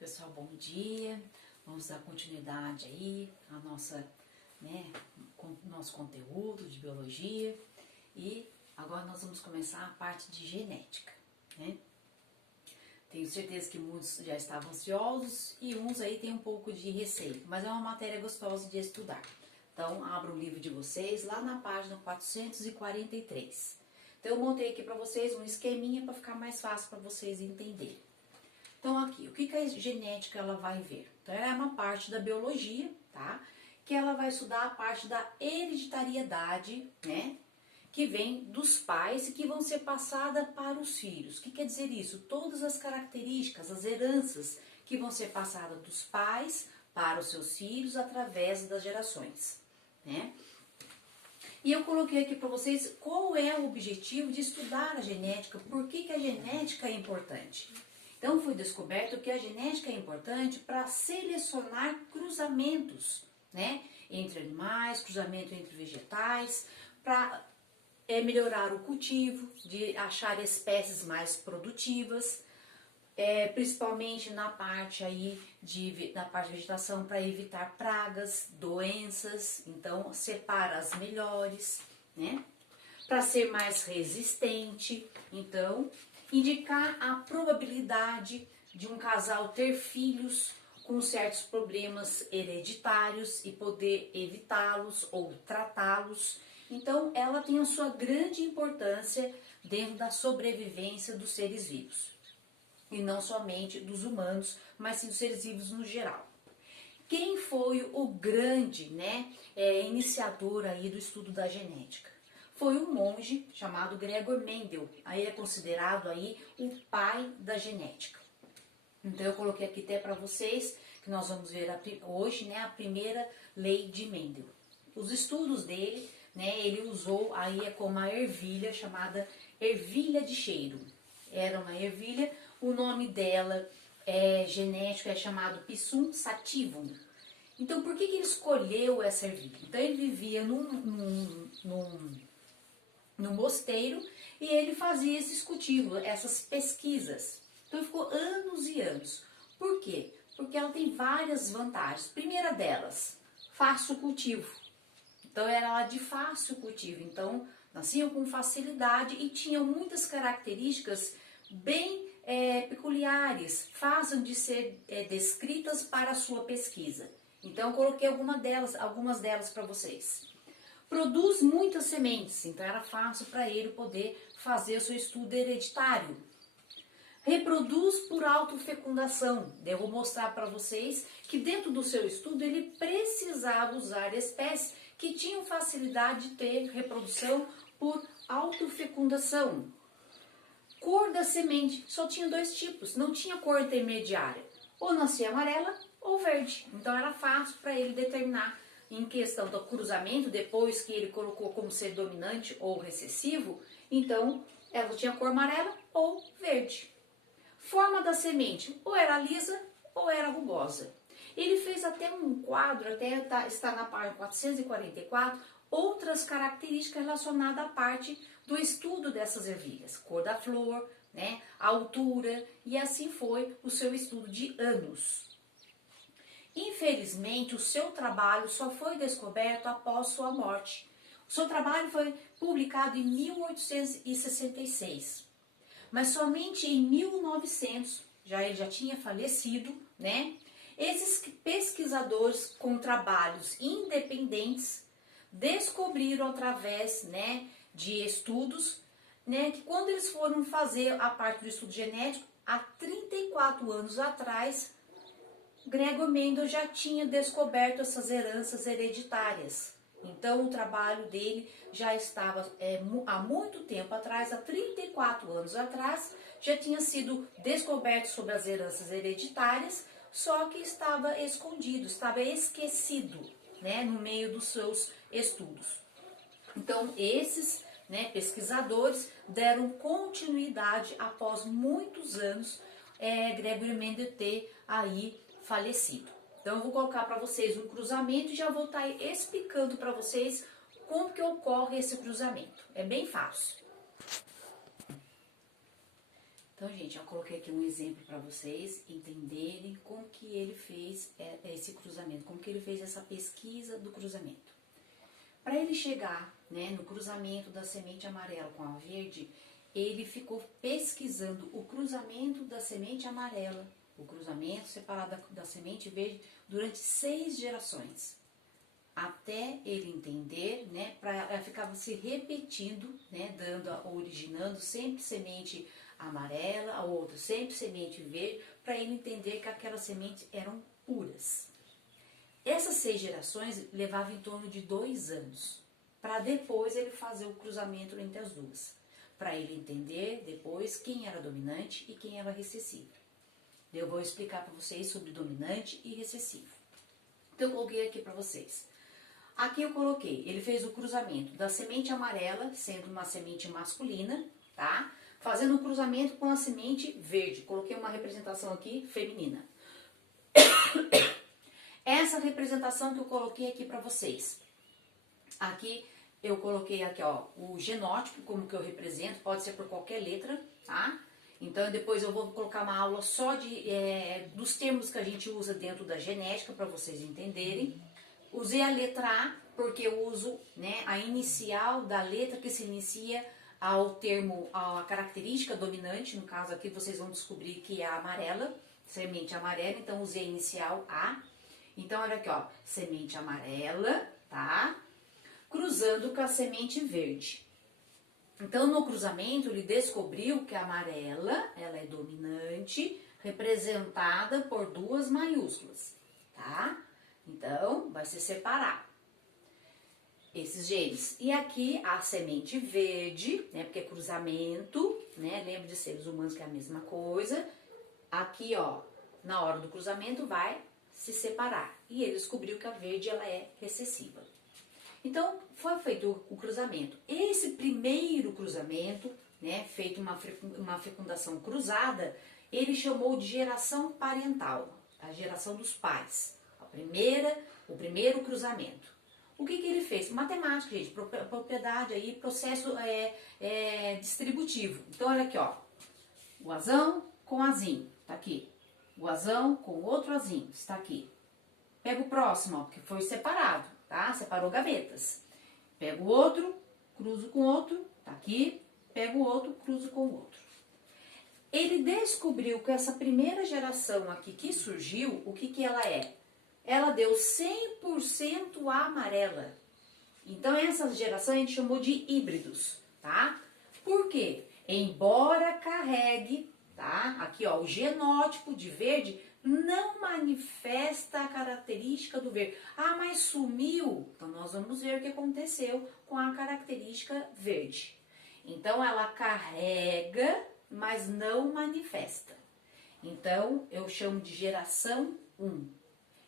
Pessoal, bom dia. Vamos dar continuidade aí ao nosso conteúdo de biologia e agora nós vamos começar a parte de genética, né? Tenho certeza que muitos já estavam ansiosos e uns aí têm um pouco de receio, mas é uma matéria gostosa de estudar. Então, abra o livro de vocês lá na página 443. Então, eu montei aqui para vocês um esqueminha para ficar mais fácil para vocês entenderem. Então, aqui, o que a genética ela vai ver? Então, ela é uma parte da biologia, tá? Que ela vai estudar a parte da hereditariedade, né? Que vem dos pais e que vão ser passadas para os filhos. O que quer dizer isso? Todas as características, as heranças que vão ser passadas dos pais para os seus filhos através das gerações, né? E eu coloquei aqui para vocês qual é o objetivo de estudar a genética, por que a genética é importante. Então, foi descoberto que a genética é importante para selecionar cruzamentos, né? Entre animais, cruzamento entre vegetais, para melhorar o cultivo, de achar espécies mais produtivas, principalmente na parte aí da parte de vegetação, para evitar pragas, doenças. Então, separa as melhores, né? Para ser mais resistente. Então, indicar a probabilidade de um casal ter filhos com certos problemas hereditários e poder evitá-los ou tratá-los. Então, ela tem a sua grande importância dentro da sobrevivência dos seres vivos. E não somente dos humanos, mas sim dos seres vivos no geral. Quem foi o grande, iniciador aí do estudo da genética? Foi um monge chamado Gregor Mendel. Aí é considerado aí o pai da genética. Então eu coloquei aqui até para vocês que nós vamos ver hoje, a primeira lei de Mendel. Os estudos dele, ele usou aí como uma ervilha chamada ervilha de cheiro. Era uma ervilha, o nome dela genético é chamado Pisum sativum. Então por que ele escolheu essa ervilha? Então ele vivia no mosteiro e ele fazia esses cultivos, essas pesquisas. Então ficou anos e anos. Por quê? Porque ela tem várias vantagens. Primeira delas, fácil cultivo. Então era ela de fácil cultivo. Então nasciam com facilidade e tinham muitas características bem peculiares, fáceis de ser descritas para a sua pesquisa. Então eu coloquei algumas delas para vocês. Produz muitas sementes, então era fácil para ele poder fazer o seu estudo hereditário. Reproduz por autofecundação. Eu vou mostrar para vocês que dentro do seu estudo ele precisava usar espécies que tinham facilidade de ter reprodução por autofecundação. Cor da semente, só tinha dois tipos, não tinha cor intermediária. Ou nascia amarela ou verde. Então era fácil para ele determinar em questão do cruzamento, depois que ele colocou como ser dominante ou recessivo, então ela tinha cor amarela ou verde. Forma da semente, ou era lisa ou era rugosa. Ele fez até um quadro, está na página 444, outras características relacionadas à parte do estudo dessas ervilhas. Cor da flor, a altura, e assim foi o seu estudo de anos. Infelizmente, o seu trabalho só foi descoberto após sua morte. O seu trabalho foi publicado em 1866, mas somente em 1900, ele já tinha falecido, Esses pesquisadores com trabalhos independentes descobriram através, de estudos, que quando eles foram fazer a parte do estudo genético, há 34 anos atrás, Gregor Mendel já tinha descoberto essas heranças hereditárias. Então, o trabalho dele já estava há muito tempo atrás, há 34 anos atrás, já tinha sido descoberto sobre as heranças hereditárias, só que estava escondido, estava esquecido, no meio dos seus estudos. Então, esses pesquisadores deram continuidade após muitos anos Gregor Mendel ter aí falecido. Então eu vou colocar para vocês um cruzamento e já vou estar explicando para vocês como que ocorre esse cruzamento. É bem fácil. Então, gente, eu coloquei aqui um exemplo para vocês entenderem como que ele fez esse cruzamento, como que ele fez essa pesquisa do cruzamento. Para ele chegar, né, no cruzamento da semente amarela com a verde, ele ficou pesquisando o cruzamento da semente amarela, o cruzamento separado da semente verde durante 6 gerações. Até ele entender, né, ela ficava se repetindo, né, originando sempre semente amarela, a outra sempre semente verde, para ele entender que aquelas sementes eram puras. Essas 6 gerações levavam em torno de 2 anos, para depois ele fazer o cruzamento entre as duas, para ele entender depois quem era dominante e quem era recessivo. Eu vou explicar para vocês sobre dominante e recessivo. Então eu coloquei aqui para vocês. Aqui eu coloquei, ele fez o cruzamento da semente amarela, sendo uma semente masculina, tá? Fazendo um cruzamento com a semente verde. Coloquei uma representação aqui feminina. Essa representação que eu coloquei aqui para vocês. Aqui eu coloquei aqui, ó, o genótipo, como que eu represento, pode ser por qualquer letra, tá? Então depois eu vou colocar uma aula só dos termos que a gente usa dentro da genética, para vocês entenderem. Usei a letra A, porque eu uso, né, a inicial da letra que se inicia ao termo, a característica dominante. No caso aqui vocês vão descobrir que é a amarela, semente amarela, então usei a inicial A. Então olha aqui, ó, semente amarela, tá? Cruzando com a semente verde. Então no cruzamento ele descobriu que a amarela, ela é dominante, representada por 2 maiúsculas, tá? Então, vai se separar esses genes. E aqui a semente verde, né, porque é cruzamento, né, lembra de seres humanos que é a mesma coisa. Aqui, ó, na hora do cruzamento vai se separar. E ele descobriu que a verde, ela é recessiva. Então, foi feito o cruzamento. Esse primeiro cruzamento, né, feito uma fecundação cruzada, ele chamou de geração parental, a geração dos pais. O primeiro cruzamento. O que ele fez? Matemática, gente, propriedade aí, processo distributivo. Então, olha aqui, ó, o azão com azinho, tá aqui. O azão com outro azinho, está aqui. Pega o próximo, ó, que foi separado, tá? Separou gavetas. Pega o outro, cruzo com o outro, tá aqui. Pega o outro, cruzo com o outro. Ele descobriu que essa primeira geração aqui que surgiu, o que ela é? Ela deu 100% amarela. Então, essa geração a gente chamou de híbridos, tá? Por quê? Embora carregue, tá? Aqui, ó, o genótipo de verde não manifesta a característica do verde. Ah, mas sumiu. Então, nós vamos ver o que aconteceu com a característica verde. Então, ela carrega, mas não manifesta. Então, eu chamo de geração 1.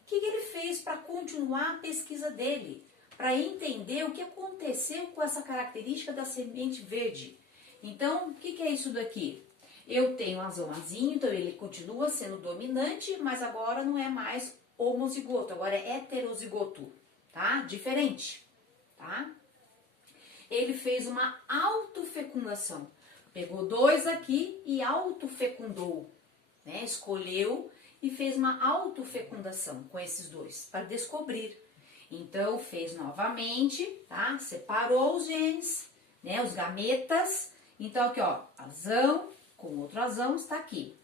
O que ele fez para continuar a pesquisa dele? Para entender o que aconteceu com essa característica da semente verde. Então, o que é isso daqui? Eu tenho azinho, então ele continua sendo dominante, mas agora não é mais homozigoto, agora é heterozigoto, tá? Diferente, tá? Ele fez uma autofecundação. Pegou 2 aqui e autofecundou, né? Escolheu e fez uma autofecundação com esses 2 para descobrir. Então, fez novamente, tá? Separou os genes, né? Os gametas. Então, aqui, ó, azão com outro azão está aqui.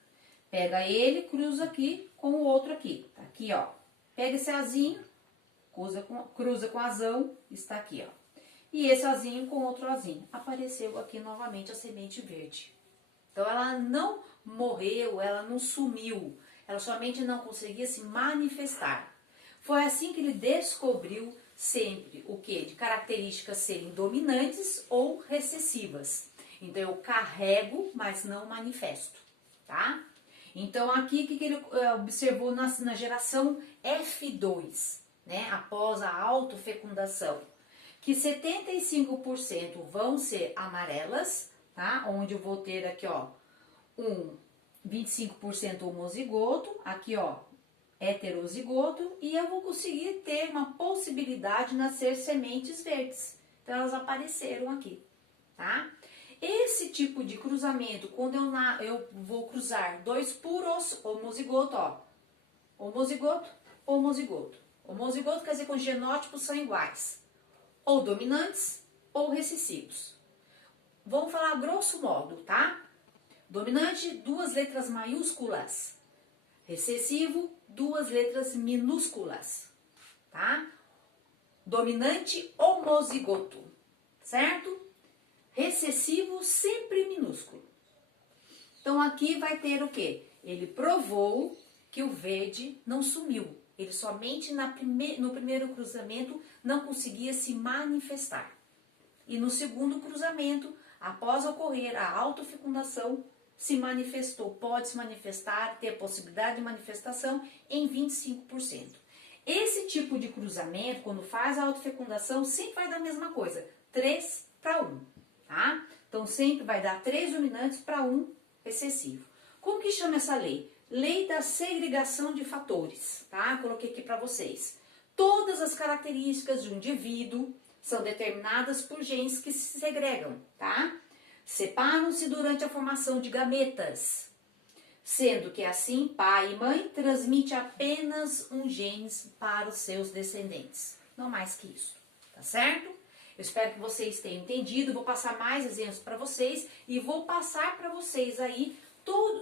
Pega ele, cruza aqui com o outro aqui. Tá aqui, ó. Pega esse azinho, cruza com azão, está aqui, ó. E esse azinho com outro azinho. Apareceu aqui novamente a semente verde. Então, ela não morreu, ela não sumiu. Ela somente não conseguia se manifestar. Foi assim que ele descobriu sempre o quê? De características serem dominantes ou recessivas. Então, eu carrego, mas não manifesto, tá? Então, aqui, o que ele observou na geração F2, né? Após a autofecundação, que 75% vão ser amarelas, tá? Onde eu vou ter aqui, ó, 25% homozigoto, aqui, ó, heterozigoto, e eu vou conseguir ter uma possibilidade de nascer sementes verdes. Então, elas apareceram aqui, tá? Esse tipo de cruzamento, quando eu vou cruzar dois puros homozigoto, ó, homozigoto, homozigoto. Homozigoto quer dizer que os genótipos são iguais, ou dominantes ou recessivos. Vamos falar grosso modo, tá? Dominante, 2 letras maiúsculas. Recessivo, 2 letras minúsculas, tá? Dominante homozigoto, certo? Recessivo sempre minúsculo. Então aqui vai ter o quê? Ele provou que o verde não sumiu. Ele somente no primeiro cruzamento não conseguia se manifestar. E no segundo cruzamento, após ocorrer a autofecundação, se manifestou, pode se manifestar, ter possibilidade de manifestação em 25%. Esse tipo de cruzamento, quando faz a autofecundação, sempre vai dar a mesma coisa, 3:1, tá? Então sempre vai dar 3 dominantes para 1 recessivo. Como que chama essa lei? Lei da segregação de fatores, tá? Coloquei aqui para vocês. Todas as características de um indivíduo são determinadas por genes que se segregam, tá? Separam-se durante a formação de gametas, sendo que assim pai e mãe transmitem apenas um gene para os seus descendentes. Não mais que isso, tá certo? Eu espero que vocês tenham entendido. Vou passar mais exemplos para vocês e vou passar para vocês aí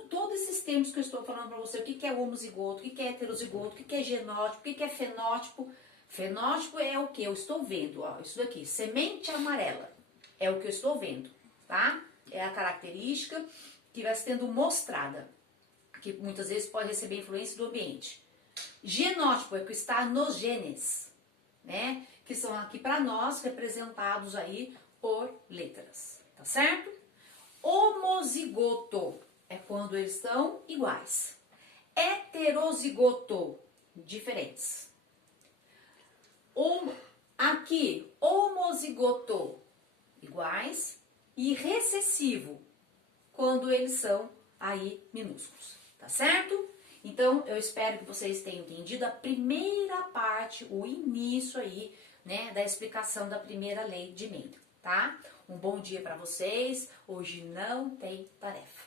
todos esses termos que eu estou falando para você. O que é homozigoto, o que é heterozigoto, o que é genótipo, o que é fenótipo. Fenótipo é o que eu estou vendo, ó, isso daqui, semente amarela, é o que eu estou vendo, tá? É a característica que vai sendo mostrada, que muitas vezes pode receber influência do ambiente. Genótipo é o que está nos genes, né? Que são aqui para nós representados aí por letras, tá certo? Homozigoto é quando eles são iguais. Heterozigoto, diferentes. Aqui, homozigoto, iguais, e recessivo, quando eles são aí minúsculos, tá certo? Então, eu espero que vocês tenham entendido a primeira parte, o início aí, né, da explicação da primeira lei de Mendel, tá? Um bom dia para vocês, hoje não tem tarefa.